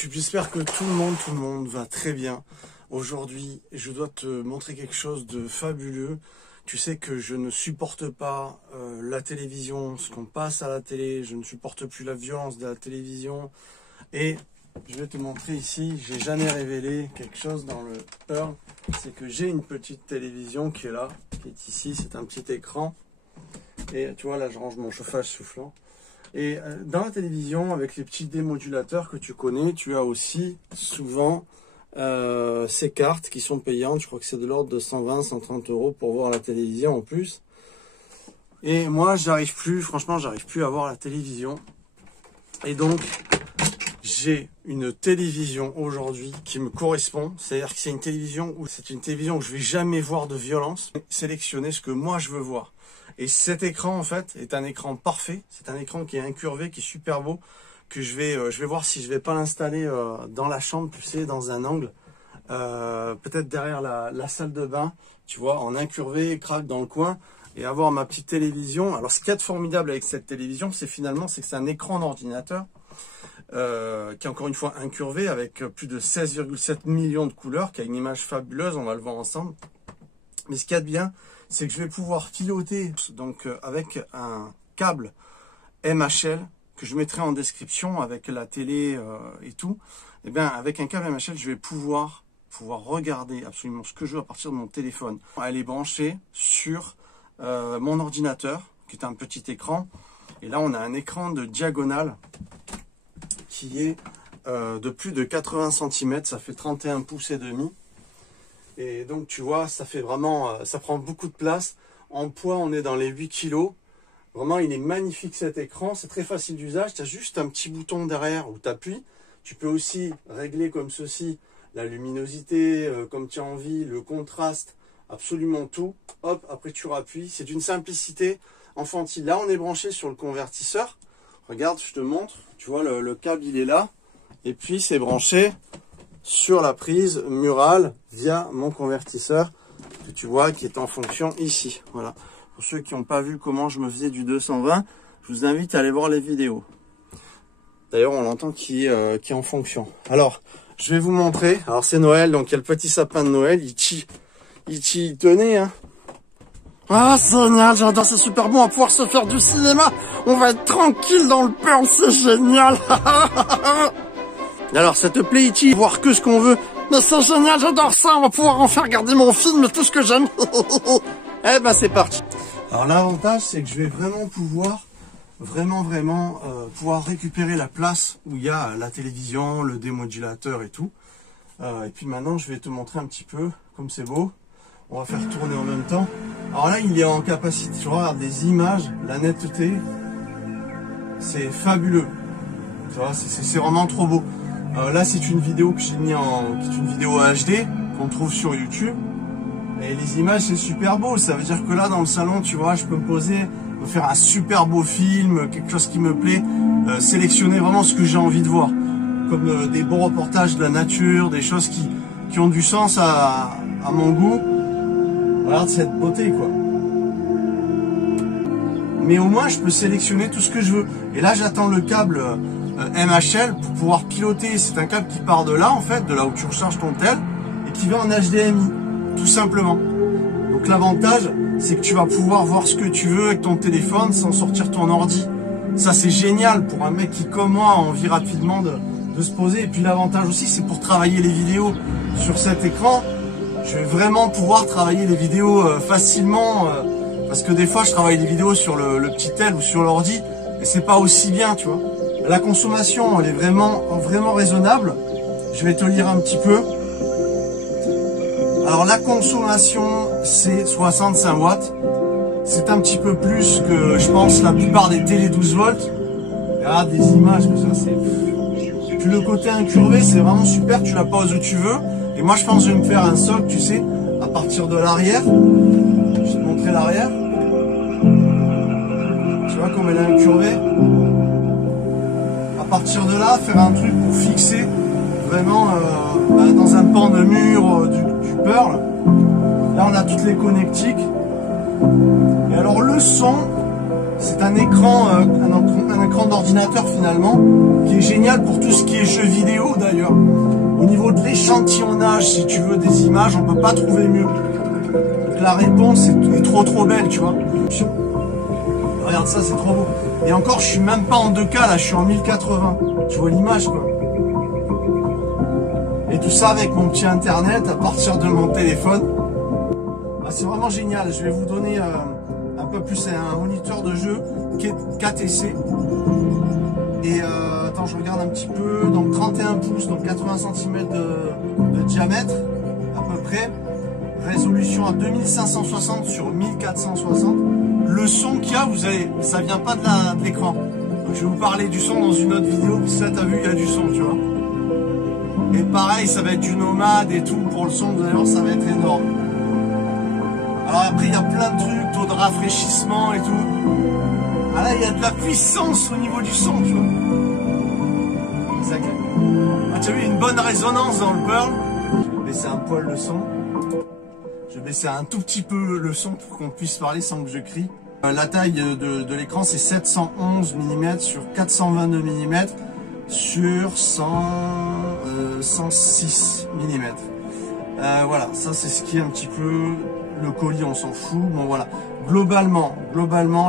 YouTube, j'espère que tout le monde va très bien. Aujourd'hui, je dois te montrer quelque chose de fabuleux. Tu sais que je ne supporte pas la télévision, ce qu'on passe à la télé. Je ne supporte plus la violence de la télévision. Et je vais te montrer ici, j'ai jamais révélé quelque chose dans le Pearl. C'est que j'ai une petite télévision qui est là, qui est ici. C'est un petit écran. Et tu vois, là, je range mon chauffage soufflant. Et dans la télévision, avec les petits démodulateurs que tu connais, tu as aussi souvent ces cartes qui sont payantes. Je crois que c'est de l'ordre de 120, 130 € pour voir la télévision en plus. Et moi, j'arrive plus, franchement, j'arrive plus à voir la télévision. Et donc, j'ai une télévision aujourd'hui qui me correspond. C'est-à-dire que c'est une télévision où je vais jamais voir de violence. Sélectionner ce que moi je veux voir. Et cet écran, en fait, est un écran parfait. C'est un écran qui est incurvé, qui est super beau, que je vais voir si je vais pas l'installer dans la chambre, tu sais, dans un angle, peut-être derrière la salle de bain, tu vois, en incurvé, craque dans le coin, et avoir ma petite télévision. Alors, ce qu'il y a de formidable avec cette télévision, c'est finalement, c'est que c'est un écran d'ordinateur qui est encore une fois incurvé, avec plus de 16,7 millions de couleurs, qui a une image fabuleuse, on va le voir ensemble. Mais ce qu'il y a de bien, c'est que je vais pouvoir piloter donc avec un câble MHL que je mettrai en description avec la télé et tout. Et bien avec un câble MHL, je vais pouvoir regarder absolument ce que je veux à partir de mon téléphone. Elle est branchée sur mon ordinateur qui est un petit écran. Et là, on a un écran de diagonale qui est de plus de 80 cm. Ça fait 31 pouces et demi. Et donc, tu vois, ça fait vraiment, ça prend beaucoup de place. En poids, on est dans les 8 kg. Vraiment, il est magnifique cet écran. C'est très facile d'usage. Tu as juste un petit bouton derrière où tu appuies. Tu peux aussi régler comme ceci la luminosité, comme tu as envie, le contraste, absolument tout. Hop, après tu rappuies. C'est d'une simplicité enfantine. Là, on est branché sur le convertisseur. Regarde, je te montre. Tu vois, le câble, il est là. Et puis, c'est branché sur la prise murale via mon convertisseur que tu vois qui est en fonction ici. Voilà. Pour ceux qui n'ont pas vu comment je me faisais du 220, je vous invite à aller voir les vidéos. D'ailleurs, on l'entend qui est en fonction. Alors, je vais vous montrer. Alors, c'est Noël, donc il y a le petit sapin de Noël. Il tenait, hein. Ah, c'est génial, j'adore, c'est super bon, on va pouvoir se faire du cinéma. On va être tranquille dans le Pearl, c'est génial. Alors, ça te plaît, Iti, voir que ce qu'on veut? Mais c'est génial, j'adore ça, on va pouvoir en faire regarder mon film et tout ce que j'aime. Eh ben, c'est parti. Alors, l'avantage, c'est que je vais vraiment pouvoir, pouvoir récupérer la place où il y a la télévision, le démodulateur et tout. Et puis maintenant, je vais te montrer un petit peu, comme c'est beau. On va faire tourner en même temps. Alors là, il est en capacité, tu regardes les images, la netteté, c'est fabuleux. Tu vois, c'est vraiment trop beau. Là, c'est une vidéo que j'ai mis qui est une vidéo HD qu'on trouve sur YouTube. Et les images, c'est super beau. Ça veut dire que là, dans le salon, tu vois, je peux me poser, me faire un super beau film, quelque chose qui me plaît, sélectionner vraiment ce que j'ai envie de voir. Comme des bons reportages de la nature, des choses qui ont du sens à mon goût. Regarde cette beauté, quoi. Mais au moins, je peux sélectionner tout ce que je veux. Et là, j'attends le câble MHL pour pouvoir piloter. C'est un câble qui part de là, en fait, de là où tu recharges ton tel, et qui va en HDMI, tout simplement. Donc l'avantage, c'est que tu vas pouvoir voir ce que tu veux avec ton téléphone sans sortir ton ordi. Ça, c'est génial pour un mec qui, comme moi, a envie rapidement de se poser. Et puis l'avantage aussi, c'est pour travailler les vidéos sur cet écran. Je vais vraiment pouvoir travailler les vidéos facilement, parce que des fois, je travaille des vidéos sur le petit tel ou sur l'ordi, et c'est pas aussi bien, tu vois. La consommation, elle est vraiment raisonnable. Je vais te lire un petit peu. Alors, la consommation, c'est 65 watts. C'est un petit peu plus que, je pense, la plupart des télé 12 volts. Regarde des images que ça, c'est... Puis le côté incurvé, c'est vraiment super. Tu la poses où tu veux. Et moi, je pense que je vais me faire un socle, tu sais, à partir de l'arrière. Je vais te montrer l'arrière. Tu vois comme elle est incurvée. À partir de là, faire un truc pour fixer vraiment dans un pan de mur du Pearl. Là, on a toutes les connectiques. Et alors, le son, c'est un écran d'ordinateur finalement, qui est génial pour tout ce qui est jeux vidéo d'ailleurs. d'ailleurs. Au niveau de l'échantillonnage, si tu veux, des images, on peut pas trouver mieux. Donc la réponse est trop belle, tu vois. Regarde ça, c'est trop beau. Et encore, je suis même pas en 2K, là, je suis en 1080. Tu vois l'image, quoi. Et tout ça avec mon petit internet à partir de mon téléphone. Ah, c'est vraiment génial. Je vais vous donner un peu plus. C'est un moniteur de jeu KTC. Et attends, je regarde un petit peu. Donc 31 pouces, donc 80 cm de diamètre à peu près. Résolution à 2560 sur 1460. Le son qu'il y a, ça vient pas de l'écran. Donc je vais vous parler du son dans une autre vidéo. Parce que là, t'as vu, il y a du son, tu vois. Et pareil, ça va être du nomade et tout pour le son. Vous allez voir, ça va être énorme. Alors après, il y a plein de trucs, taux de rafraîchissement et tout. Ah là, il y a de la puissance au niveau du son, tu vois. Ah, tu as vu, une bonne résonance dans le Pearl. Je vais baisser un poil le son. Je vais baisser un tout petit peu le son pour qu'on puisse parler sans que je crie. La taille de l'écran, c'est 711 mm sur 422 mm sur 106 mm. Voilà, ça c'est ce qui est un petit peu le colis, on s'en fout. Bon voilà, globalement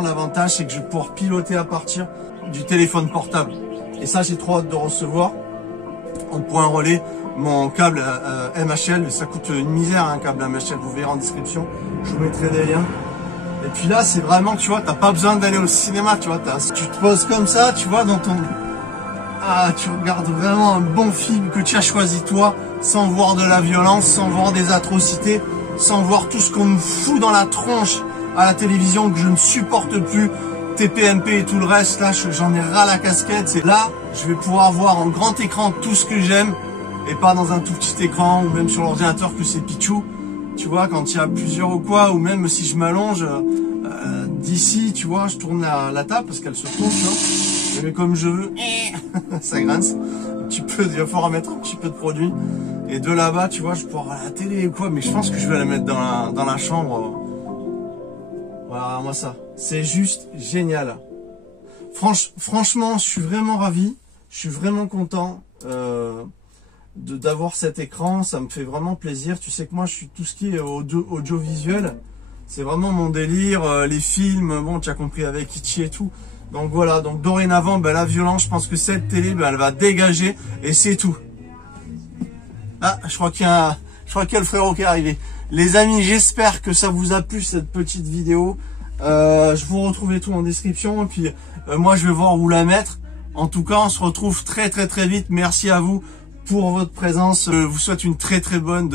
l'avantage c'est que je vais pouvoir piloter à partir du téléphone portable. Et ça, j'ai trop hâte de recevoir en point relais mon câble MHL. Ça coûte une misère un câble MHL, vous verrez en description, je vous mettrai des liens. Et puis là, c'est vraiment, tu vois, t'as pas besoin d'aller au cinéma, tu vois, tu te poses comme ça, tu vois, dans ton... Ah, tu regardes vraiment un bon film que tu as choisi toi, sans voir de la violence, sans voir des atrocités, sans voir tout ce qu'on nous fout dans la tronche à la télévision que je ne supporte plus, TPMP et tout le reste. Là, j'en ai ras la casquette. C'est là, je vais pouvoir voir en grand écran tout ce que j'aime et pas dans un tout petit écran ou même sur l'ordinateur que c'est pichou. Tu vois, quand il y a plusieurs ou quoi, ou même si je m'allonge d'ici, tu vois, je tourne la table parce qu'elle se tourne, tu vois. Je mets comme je veux, ça grince un petit peu, il va falloir mettre un petit peu de produit. Et de là-bas, tu vois, je peux avoir la télé ou quoi, mais je pense que je vais la mettre dans la chambre. Voilà, moi ça, c'est juste génial. Franchement, je suis vraiment ravi, je suis vraiment content d'avoir cet écran, ça me fait vraiment plaisir. Tu sais que moi, je suis tout ce qui est audiovisuel, c'est vraiment mon délire, les films, bon, tu as compris avec Itchy et tout. Donc voilà, donc dorénavant, ben, la violence, je pense que cette télé, ben, elle va dégager et c'est tout. Ah, je crois qu'il y a le frérot qui est arrivé. Les amis, j'espère que ça vous a plu cette petite vidéo. Je vous retrouve tout en description et puis moi je vais voir où la mettre. En tout cas, on se retrouve très vite. Merci à vous pour votre présence. Je vous souhaite une très bonne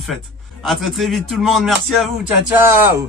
fête. À très vite tout le monde. Merci à vous. Ciao ciao.